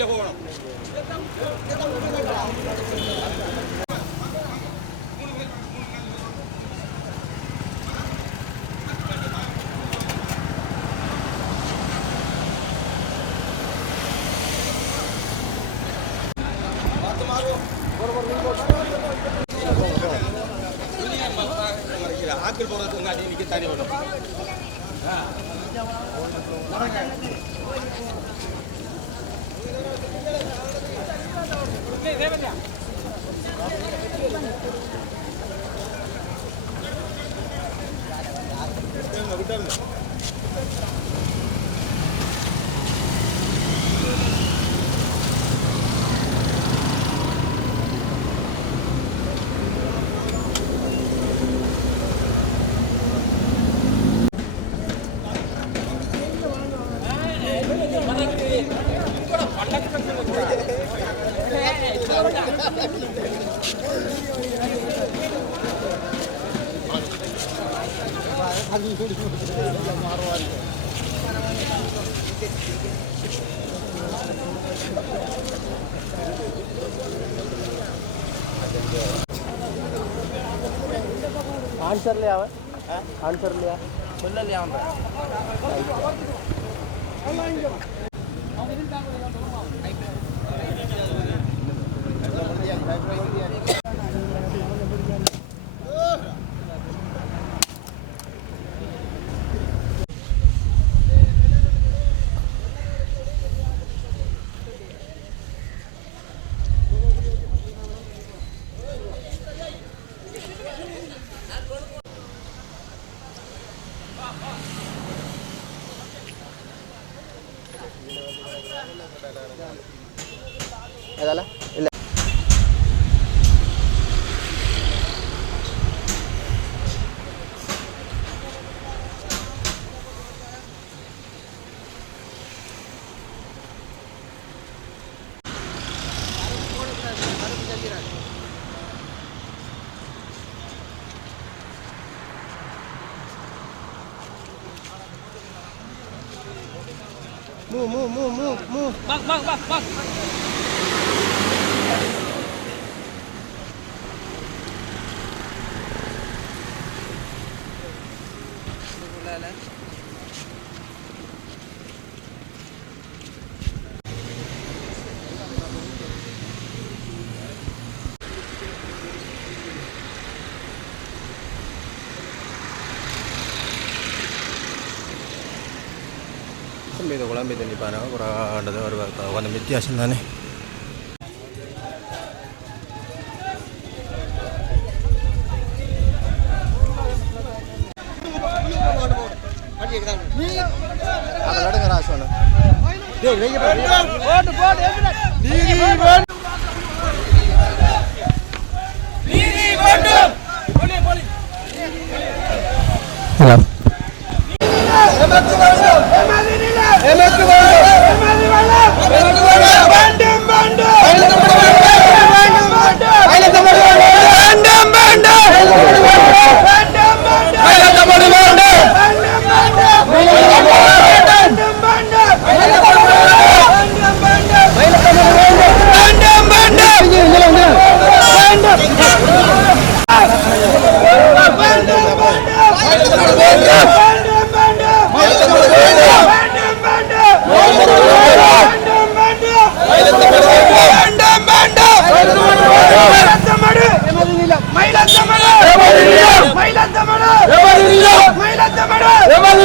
வண்டியில போகணும் ஆக்கில் போடுறதுக்கு அடி நிற்க தனி வரும் விட்டாருங்க આન્સર લે આવે આન્સર લે આવે બંને લે આવે bak bak bak bak. Wala lang. குழம்பு தண்ணி பாருங்கள் ஒரு ஒரு கொஞ்சம் வித்தியாசம் தானே நீங்க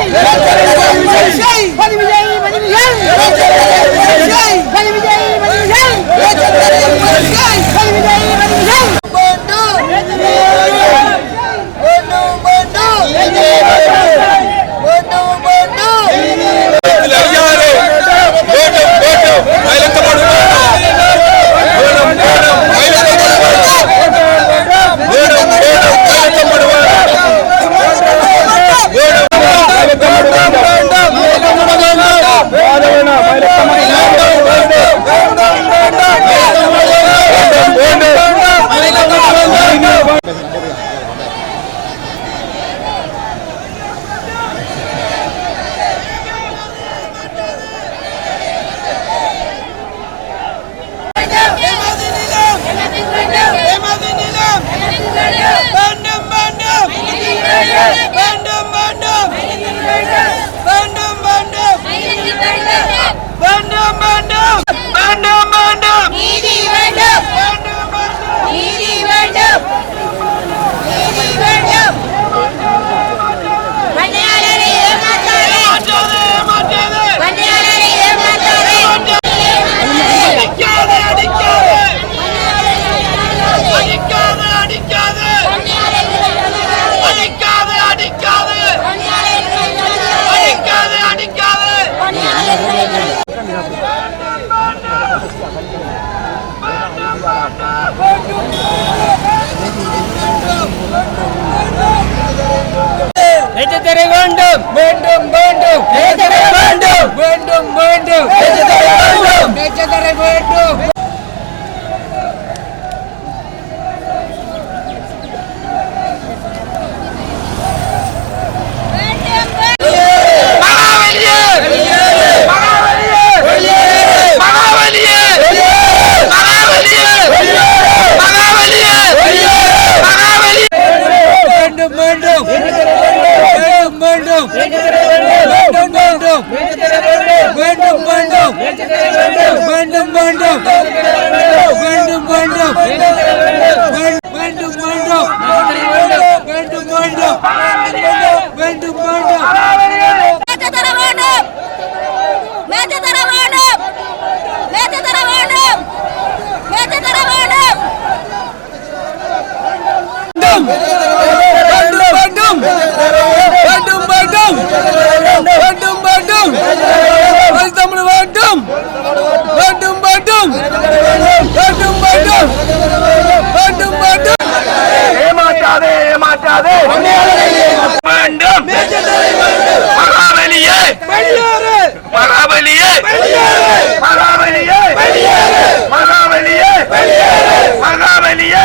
விஜய் விஜய் விஜய் விஜய் வேண்டும் வேண்டும் தர வேண்டும். வேண்டும் வேண்டும். தர வேண்டும். வேண்டும் வேண்டும். தர வேண்டும். மகாவலியே வேண்டும். வேண்டும் வேண்டும். வேண்டும் வேண்டும். வேண்டும் வேண்டும். தமிழ் வேண்டும். வேண்டும் வேண்டும். வேண்டும் வேண்டும். வேண்டும் வேண்டும். ஏமாற்றாதே ஏமாற்றாதே. வேண்டும். மகாபலியே மகாபலியே மகாபலியே மகாபலியே மகாபலியே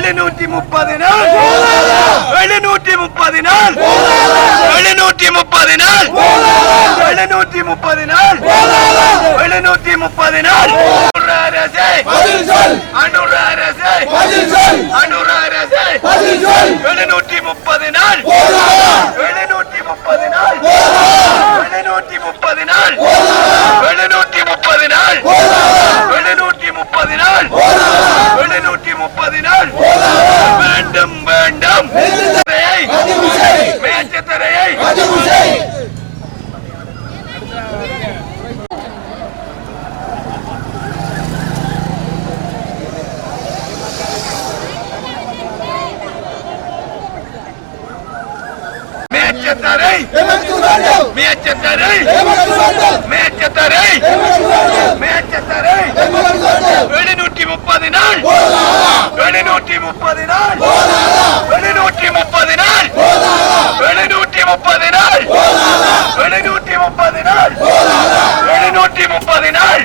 எழுநூற்றி முப்பது நாள் எழுநூற்றி முப்பது நாள் எழுநூற்றி முப்பது நாள் எழுநூற்றி முப்பது நாள் எழுநூற்றி முப்பது நாள் அரசே அனுர அரசே அனுர அரசே எழுநூற்றி முப்பது நாள் எழுநூற்றி முப்பது நாள் எழுநூற்றி முப்பது நாள் எழுநூற்றி முப்பது நாள் எழுநூற்றி முப்பது நாள் எழுநூற்றி முப்பது நாள் வேண்டும் வேண்டும் மேச்சத்தரையை மேச்சத்தரை மேச்சத்தரை மேச்சத்தரை மேச்சத்தரை எழுநூற்றி முப்பது நாள் எழுநூற்றி முப்பது நாள் எழுநூற்றி முப்பது நாள் எழுநூற்றி முப்பது நாள் எழுநூற்றி முப்பது நாள் எழுநூற்றி முப்பது நாள்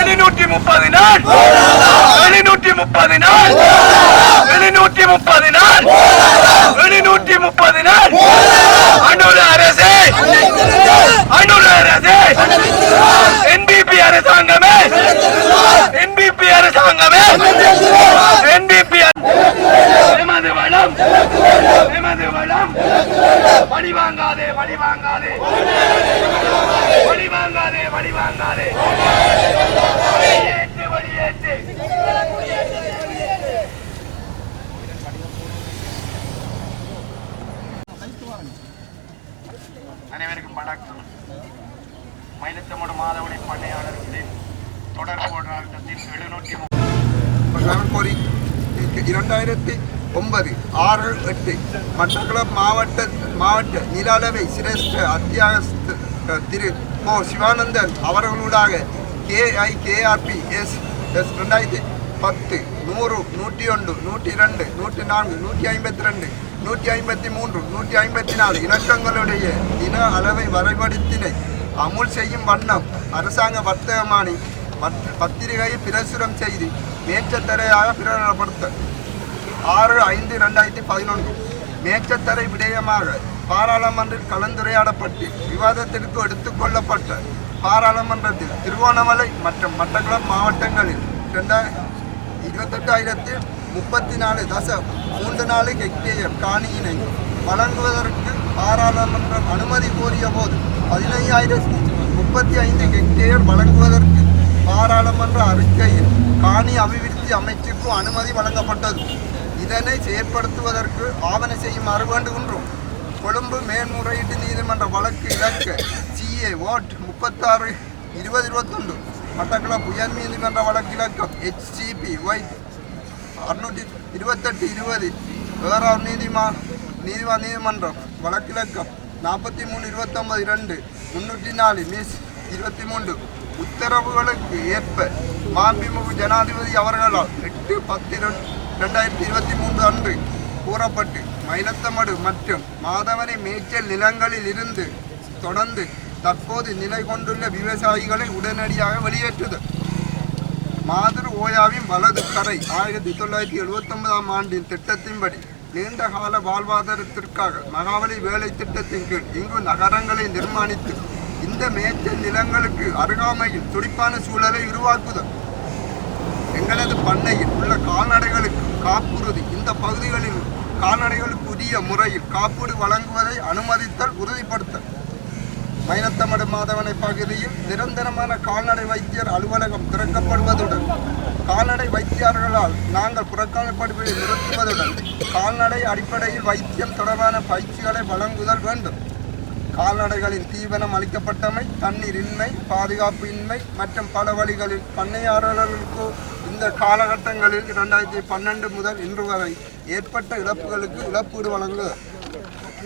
எழுநூற்றி முப்பது நாள் எழுநூற்றி முப்பது நாள் எழுநூற்றி முப்பது நாள் எழுநூற்றி முப்பது நாள் அனுர அரசே அனுர அரசே என்பிபி அரசாங்கமே என்பிபி அரசாங்கமே என்பிபி எமது வளம். எமது வளம். பழி வாங்காதே பழி வாங்காதே பழி வாங்காதே பழி வாங்காதே வெளியேற்று வெளியேற்று அனைவருக்கும் வணக்கம். மயிலத்தமோடு மாதவனை பண்ணையாளர்களின் தொடர் போராட்டத்தில் எழுநூற்றி இரண்டாயிரத்தி ஒன்பது ஆறு எட்டு மட்டக்களப்பு மாவட்ட மாவட்ட நிலளவை சிரேஷ்ட அத்தியாகஸ்த திரு ஓ சிவானந்தன் அவர்களூடாக கேஐ கேஆர்பி எஸ் எஸ் ரெண்டாயிரத்தி பத்து நூறு நூற்றி ஒன்று நூற்றி ரெண்டு நூற்றி நான்கு நூற்றி ஐம்பத்தி ரெண்டு நூற்றி ஐம்பத்தி மூன்று நூற்றி ஐம்பத்தி நாலு இணக்கங்களுடைய தின அளவை வரைபடத்தினை அமுல் செய்யும் வண்ணம் அரசாங்க வர்த்தகமானி பத்- பிரசுரம் செய்து மேச்சத்தரையாக பிரகடனப்படுத்த. ஆறு ஐந்து ரெண்டாயிரத்தி பதினொன்று. மேச்சத்தரை விடயமாக பாராளுமன்றில் கலந்துரையாடப்பட்டு விவாதத்திற்கு எடுத்துக்கொள்ளப்பட்ட பாராளுமன்றத்தில் திருவோணமலை மற்றும் மட்டக்குளம் மாவட்டங்களில் ரெண்டாயிர இருபத்தெட்டாயிரத்தி முப்பத்தி நாலு தச மூன்று நாலு ஹெக்டேயர் காணியினை வழங்குவதற்கு பாராளுமன்றம் அனுமதி கோரிய போது பதினையாயிரத்தி முப்பத்தி ஐந்து ஹெக்டேயர் வழங்குவதற்கு பாராளுமன்ற அறிக்கையில் காணி அபிவிருத்தி அமைச்சுக்கும் அனுமதி வழங்கப்பட்டது. இதனை செயற்படுத்துவதற்கு ஆவண செய்யுமாறு வேண்டுகின்றோம் கொழும்பு மேன்முறையீட்டு நீதிமன்ற வழக்கு இலக்க சிஏ ஓட் முப்பத்தாறு இருபது இருபத்தொன்று மட்டக்களப்பு உயர் நீதிமன்ற வழக்கு இலக்கம் ஹெச்சிபி ஒய் அறுநூற்றி இருபத்தெட்டு இருபது. விவரம் நீதிமா நீதிவா நீதிமன்றம். வழக்கிழக்கம் நாற்பத்தி மூணு இருபத்தொம்பது இரண்டு. முன்னூற்றி நாலு. மிஸ் இருபத்தி மூன்று உத்தரவுகளுக்கு ஏற்ப மாண்புமிகு ஜனாதிபதி அவர்களால் எட்டு பத்து ரெண்டாயிரத்தி இருபத்தி மூன்று அன்று கூறப்பட்டு மயிலத்தமடு மற்றும் மாதவரி மேய்ச்சல் நிலங்களில் இருந்து தொடர்ந்து தற்போது நிலை கொண்டுள்ள விவசாயிகளை உடனடியாக வெளியேற்றுதல். மாதுர் ஓயாவின் வலது கரை ஆயிரத்தி தொள்ளாயிரத்தி எழுபத்தொன்பதாம் ஆண்டின் திட்டத்தின்படி நீண்ட கால வாழ்வாதாரத்திற்காக மகாவலி வேலை திட்டத்தின் கீழ் இங்கு நகரங்களை நிர்மாணித்து இந்த மேய்ச்சல் நிலங்களுக்கு அருகாமையில் துடிப்பான சூழலை உருவாக்குதல். எங்களது பண்ணையில் உள்ள கால்நடைகளுக்கு காப்புறுதி. இந்த பகுதிகளில் கால்நடைகளுக்கு உரிய முறையில் காப்பீடு வழங்குவதை அனுமதித்தல் உறுதிப்படுத்தல். மயிலத்தமடு மாதவனை பகுதியில் நிரந்தரமான கால்நடை வைத்தியர் அலுவலகம் திறக்கப்படுவதுடன் கால்நடை வைத்தியர்களால் நாங்கள் புறக்கணிப்படுவதை நிறுத்துவதுடன் கால்நடை அடிப்படையில் வைத்தியம் தொடர்பான பயிற்சிகளை வழங்குதல் வேண்டும். கால்நடைகளின் தீவனம் அளிக்கப்பட்டமை தண்ணீர் இன்மை பாதுகாப்பு இன்மை மற்றும் பல வழிகளில் பண்ணையாளர்களுக்கு இந்த காலகட்டங்களில் இரண்டாயிரத்தி பன்னெண்டு முதல் இன்று வரை ஏற்பட்ட இழப்புகளுக்கு இழப்பீடு வழங்குதல்.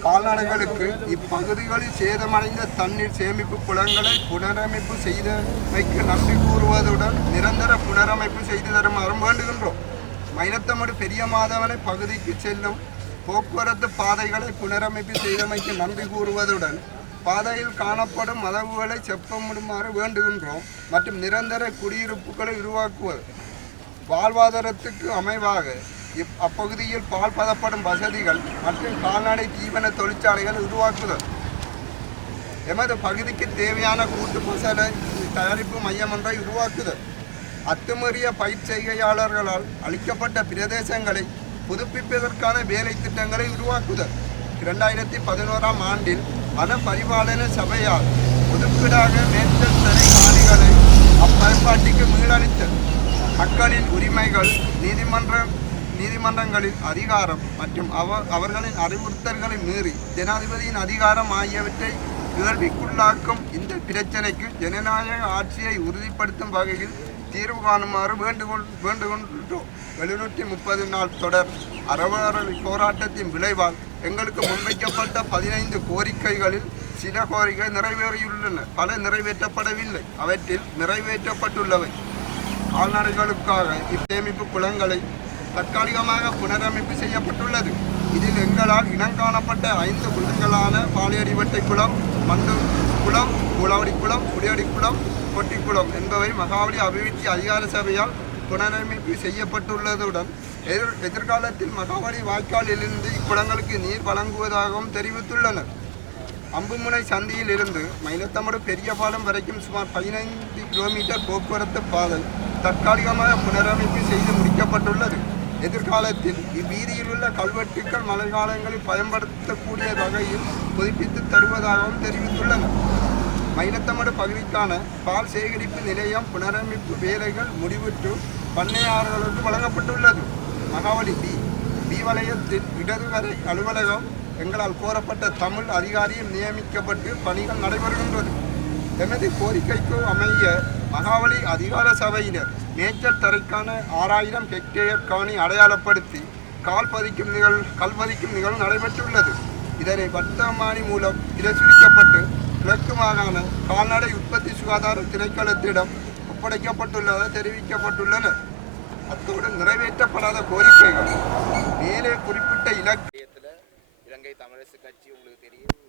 கால்நடைகளுக்கு இப்பகுதிகளில் சேதமடைந்த தண்ணீர் சேமிப்பு குளங்களை புனரமைப்பு செய்தமைக்கு நன்றி கூறுவதுடன் நிரந்தர புனரமைப்பு செய்து தருமாறும் வேண்டுகின்றோம் மயிலத்தமடு பெரிய மாதவனை பகுதிக்கு செல்லும் போக்குவரத்து பாதைகளை புனரமைப்பு செய்தமைக்கு நன்றி கூறுவதுடன் பாதையில் காணப்படும் மதகுகளை செப்பமிடுமாறு வேண்டுகின்றோம் மற்றும் நிரந்தர குடியிருப்புகளை உருவாக்குவது. வாழ்வாதாரத்துக்கு அமைவாக இப் அப்பகுதியில் பால் பதப்படும் வசதிகள் மற்றும் கால்நடை தீவன தொழிற்சாலைகள் உருவாக்குதல். எமது பகுதிக்கு தேவையான கூட்டு மசாலை தயாரிப்பு மையம் ஒன்றை உருவாக்குதல். அத்துமீறிய பயிர் செய்கையாளர்களால் அளிக்கப்பட்ட பிரதேசங்களை புதுப்பிப்பதற்கான வேலை திட்டங்களை உருவாக்குதல். இரண்டாயிரத்தி பதினோராம் ஆண்டில் வன பரிபாலன சபையால் ஒதுக்கீடாக மேற்கல் தரை காணிகளை அப்பயன்பாட்டிற்கு மீளளித்தல். மக்களின் உரிமைகள் நீதிமன்ற நீதிமன்றங்களின் அதிகாரம் மற்றும் அவ அவர்களின் அறிவுறுத்தல்களை மீறி ஜனாதிபதியின் அதிகாரம் ஆகியவற்றை கேள்விக்குள்ளாக்கும் இந்த பிரச்சனைக்கு ஜனநாயக ஆட்சியை உறுதிப்படுத்தும் வகையில் தீர்வு காணுமாறு வேண்டுகொள் வேண்டுகொண்டோம் எழுநூற்றி முப்பது நாள் தொடர் அறவாறு போராட்டத்தின் விளைவால் எங்களுக்கு முன்வைக்கப்பட்ட பதினைந்து கோரிக்கைகளில் சில கோரிக்கை நிறைவேறியுள்ளன. பல நிறைவேற்றப்படவில்லை. அவற்றில் நிறைவேற்றப்பட்டுள்ளவை. கால்நடைகளுக்காக இச்சேமிப்பு குளங்களை தற்காலிகமாக புனரமைப்பு செய்யப்பட்டுள்ளது. இதில் எங்களால் இனங்காணப்பட்ட ஐந்து குளங்களான பாலியடிவட்டை குளம் மண்டு குளம் கூலாவடி குளம் குடியடி குளம் கொட்டிக்குளம் என்பவை மகாவலி அபிவிருத்தி அதிகார சபையால் புனரமைப்பு செய்யப்பட்டுள்ளதுடன் எதிர் எதிர்காலத்தில் மகாவலி வாய்க்காலிலிருந்து இக்குளங்களுக்கு நீர் வழங்குவதாகவும் தெரிவித்துள்ளனர். அம்புமுனை சந்தியில் இருந்து மயிலத்தமடு பெரிய பாலம் வரைக்கும் சுமார் பதினைந்து கிலோமீட்டர் போக்குவரத்து பாதை தற்காலிகமாக புனரமைப்பு செய்து முடிக்கப்பட்டுள்ளது. எதிர்காலத்தில் இவ்வீதியில் உள்ள கல்வெட்டுக்கள் மழைக்காலங்களில் பயன்படுத்தக்கூடிய வகையில் புதுப்பித்து தருவதாகவும் தெரிவித்துள்ளனர். மயிலத்தமடு பகுதிக்கான பால் சேகரிப்பு நிலையம் புனரமைப்பு வேலைகள் முடிவுற்று பண்ணையாளர்களுக்கு வழங்கப்பட்டுள்ளது. மகாவலி பி. பி வலயத்தில் இடதுகரை அலுவலகம் எங்களால் கோரப்பட்ட தமிழ் அதிகாரியும் நியமிக்கப்பட்டு பணிகள் நடைபெறுகின்றது. எமது கோரிக்கைக்கு அமைய மகாவலி அதிகார சபையினர் மேய்ச்சல் தரைக்கான ஆறாயிரம் ஹெக்டேயர் காணி அடையாளப்படுத்தி கால் பதிக்கும் நிகழ் கல் பதிக்கும் நிகழ்வு நடைபெற்றுள்ளது. இதனை வர்த்தமானி மூலம் பிரசுரிக்கப்பட்டு கிழக்கு மாகாண கால்நடை உற்பத்தி சுகாதார திணைக்களத்திடம் ஒப்படைக்கப்பட்டுள்ளதாக தெரிவிக்கப்பட்டுள்ளன. அத்தோடு நிறைவேற்றப்படாத கோரிக்கைகள். மேலே குறிப்பிட்ட இலக்கியத்தில் இலங்கை தமிழரசு கட்சி உங்களுக்கு தெரியும்.